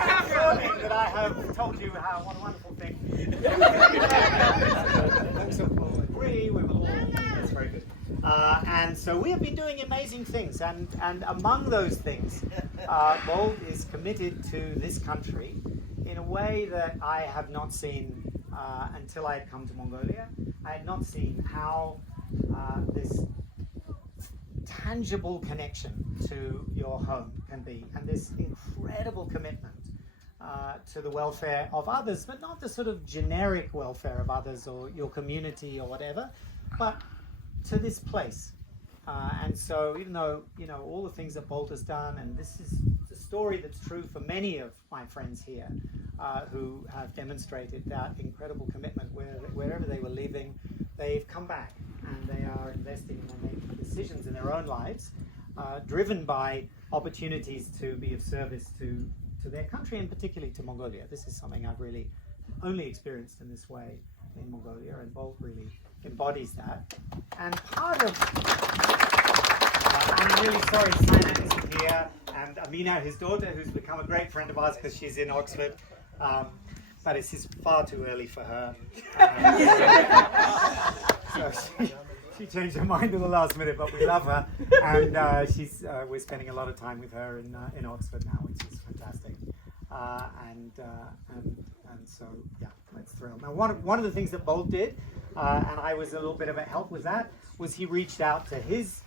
confirming that I have told you what a wonderful thing. So we'll agree, we will all. That's very good. And so we have been doing amazing things, and among those things, Bold is committed to this country in a way that I have not seen until I had come to Mongolia. I had not seen how this tangible connection to your home can be, and this incredible commitment to the welfare of others, but not the sort of generic welfare of others or your community or whatever, but to this place. And so even though, all the things that Bolt has done, and this is a story that's true for many of my friends here who have demonstrated that incredible commitment wherever they were living, they've come back and they are investing and making decisions in their own lives, driven by opportunities to be of service to their country, and particularly to Mongolia. This is something I've really only experienced in this way in Mongolia, and Bolt really embodies that. And part of, I'm really sorry Sana isn't here, and Amina, his daughter, who's become a great friend of ours because she's in Oxford, but it's just far too early for her. So she changed her mind at the last minute, but we love her, and we're spending a lot of time with her in Oxford now, which is fantastic. And so yeah, that's thrilled. Now one of the things that Bolt did, and I was a little bit of a help with that, was he reached out to his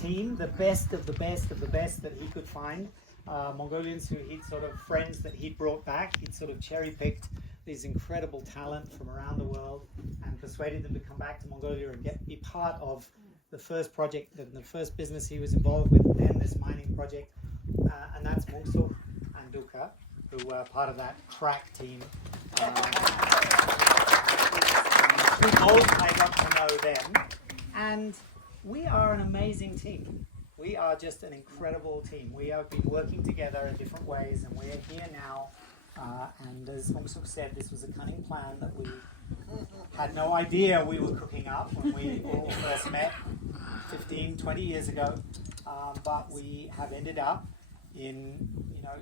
team, the best of the best of the best that he could find, Mongolians who he'd sort of friends that he'd brought back. He'd sort of cherry picked these incredible talent from around the world and persuaded them to come back to Mongolia and be part of the first project, the first business he was involved with, then this mining project, and that's Mungsuk and Duka, who were part of that crack team. Through Bolt, I got to know them, and we are an amazing team. We are just an incredible team. We have been working together in different ways, and we're here now. And as Mungsuk said, this was a cunning plan that we had no idea we were cooking up when we all first met 15, 20 years ago. But we have ended up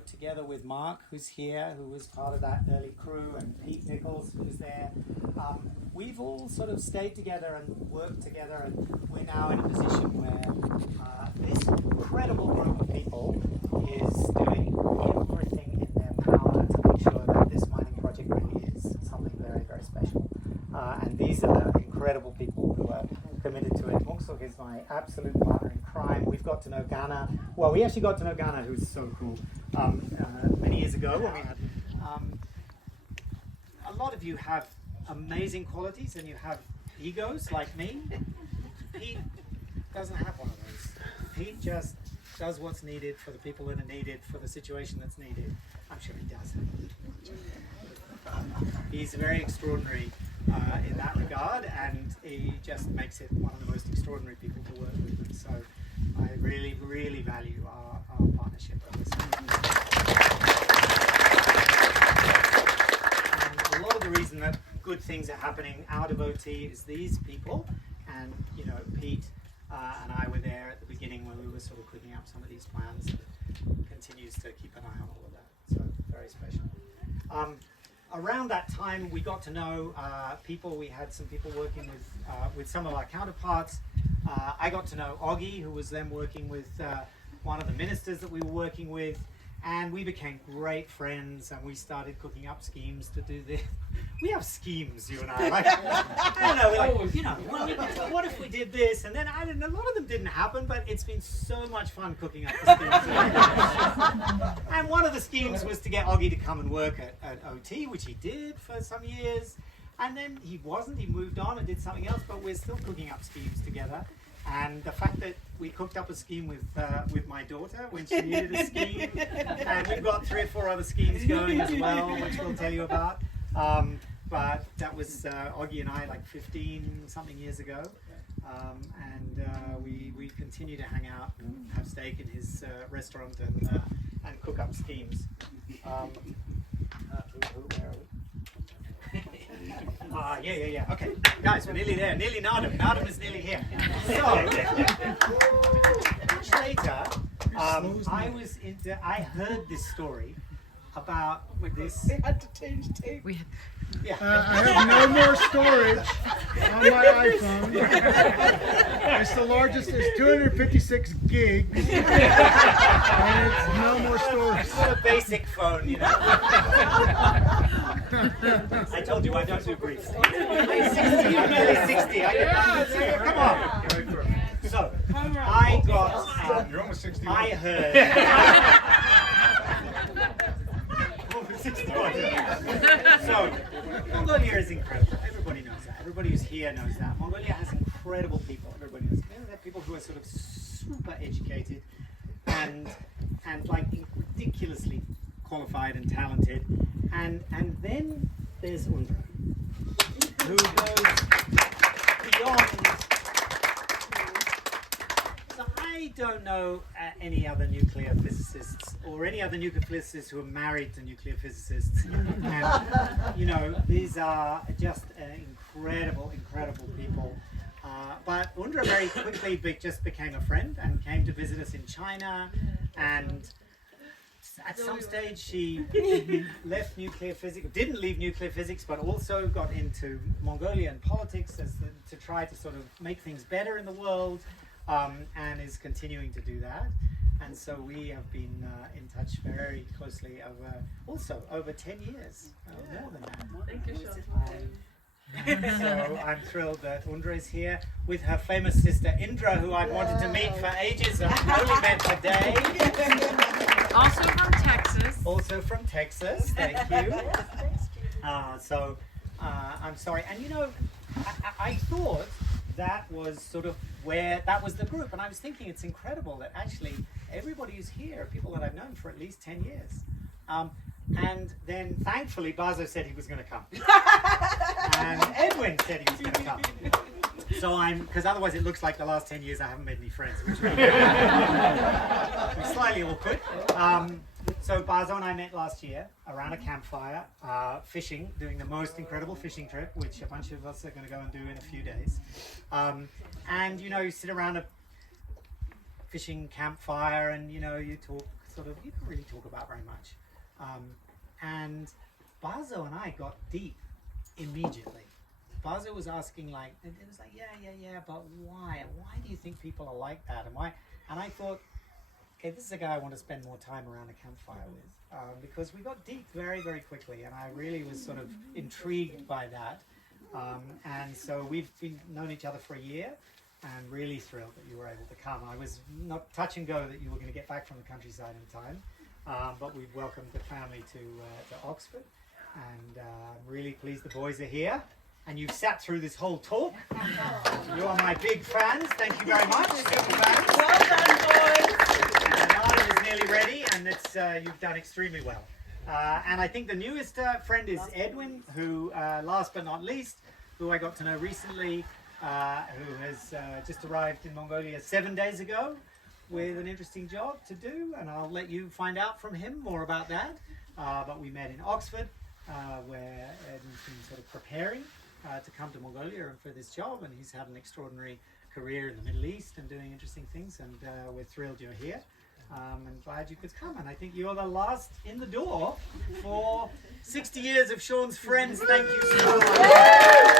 together with Mark, who's here, who was part of that early crew, and Pete Nichols, who's there. We've all sort of stayed together and worked together, and we're now in a position where this incredible group of people is doing everything in their power to make sure that this mining project really is something very, very special. And these are the incredible people who are committed to it. Mungsuk is my absolute partner in crime. We've got to know Ghana. Well, we actually got to know Ghana, who's so cool, many years ago when we had. A lot of you have amazing qualities and you have egos like me. Pete doesn't have one of those. Pete just does what's needed for the people that are needed for the situation that's needed. I'm sure he does. He's very extraordinary in that regard, and he just makes it one of the most extraordinary people to work with. And so I really, really value our partnership. ownership of this. And a lot of the reason that good things are happening out of OT is these people, and you know, Pete and I were there at the beginning when we were sort of cooking up some of these plans. Continues to keep an eye on all of that, so very special. Around that time, we got to know people. We had some people working with some of our counterparts. I got to know Oggy, who was then working with one of the ministers that we were working with, and we became great friends. And we started cooking up schemes to do this. We have schemes, you and I. Like, I don't know. We're like, you know, what if we did this? And then I don't know. A lot of them didn't happen, but it's been so much fun cooking up the schemes. And one of the schemes was to get Oggy to come and work at OT, which he did for some years. And then he wasn't. He moved on and did something else. But we're still cooking up schemes together. And the fact that we cooked up a scheme with my daughter when she needed a scheme, and we've got 3 or 4 other schemes going as well, which we'll tell you about. But that was Oggy and I like 15 something years ago, and we continue to hang out and have steak in his restaurant and cook up schemes. Yeah. Okay, guys, we're nearly there. Nearly Nardum. Nardum is nearly here. So, much later, I heard this story about this. They had to change tape. Yeah. I have no more storage on my iPhone. It's the largest, it's 256 gigs. And it's no more storage. It's not a basic phone, you know. I told you I don't do briefs. I'm nearly 60. Come on. So, I got. You're almost 60. I heard. So, Mongolia is incredible. Everybody knows that. Everybody who's here knows that. Mongolia has incredible people. Everybody knows that. They have people who are sort of super educated and like ridiculously qualified and talented. And then there's Undra, who goes beyond. So I don't know any other nuclear physicists or any other nuclear physicists who are married to nuclear physicists. And, you know, these are just incredible people. But Undra very quickly just became a friend and came to visit us in China. And at some stage she left nuclear physics, didn't leave nuclear physics, but also got into Mongolian politics to try to sort of make things better in the world. And is continuing to do that, and so we have been in touch very closely over 10 years, more than that. Thank you, Sean. So I'm thrilled that Undra is here with her famous sister Indra, who I've wanted to meet for ages and only met today. Also from Texas. Also from Texas, thank you. So I'm sorry, and you know, I thought that was sort of where that was the group, and I was thinking it's incredible that actually everybody who's here are people that I've known for at least 10 years. And then thankfully Bazo said he was going to come, and Edwin said he was going to come. So because otherwise it looks like the last 10 years I haven't made any friends, which is slightly awkward. So Bazo and I met last year around a campfire, fishing, doing the most incredible fishing trip, which a bunch of us are going to go and do in a few days. And you know, you sit around a fishing campfire, and you know, you talk you don't really talk about very much. And Bazo and I got deep immediately. Bazo was asking, like, it was like, yeah, but why? Why do you think people are like that? And why? And I thought, okay, this is a guy I want to spend more time around a campfire with, because we got deep very, very quickly, and I really was sort of intrigued by that. And so we've known each other for a year, and really thrilled that you were able to come. I was not touch and go that you were going to get back from the countryside in time, but we've welcomed the family to Oxford, and really pleased the boys are here. And you've sat through this whole talk. You are my big fans. Thank you very much. Well done, boys. And Nardum is nearly ready, and you've done extremely well. And I think the newest friend is Edwin, who, last but not least, who I got to know recently, who has just arrived in Mongolia 7 days ago. with an interesting job to do, and I'll let you find out from him more about that. But we met in Oxford, where Edmund's been sort of preparing to come to Mongolia and for this job, and he's had an extraordinary career in the Middle East and doing interesting things, and we're thrilled you're here. And glad you could come, and I think you're the last in the door for 60 years of Sean's Friends. Thank you so much.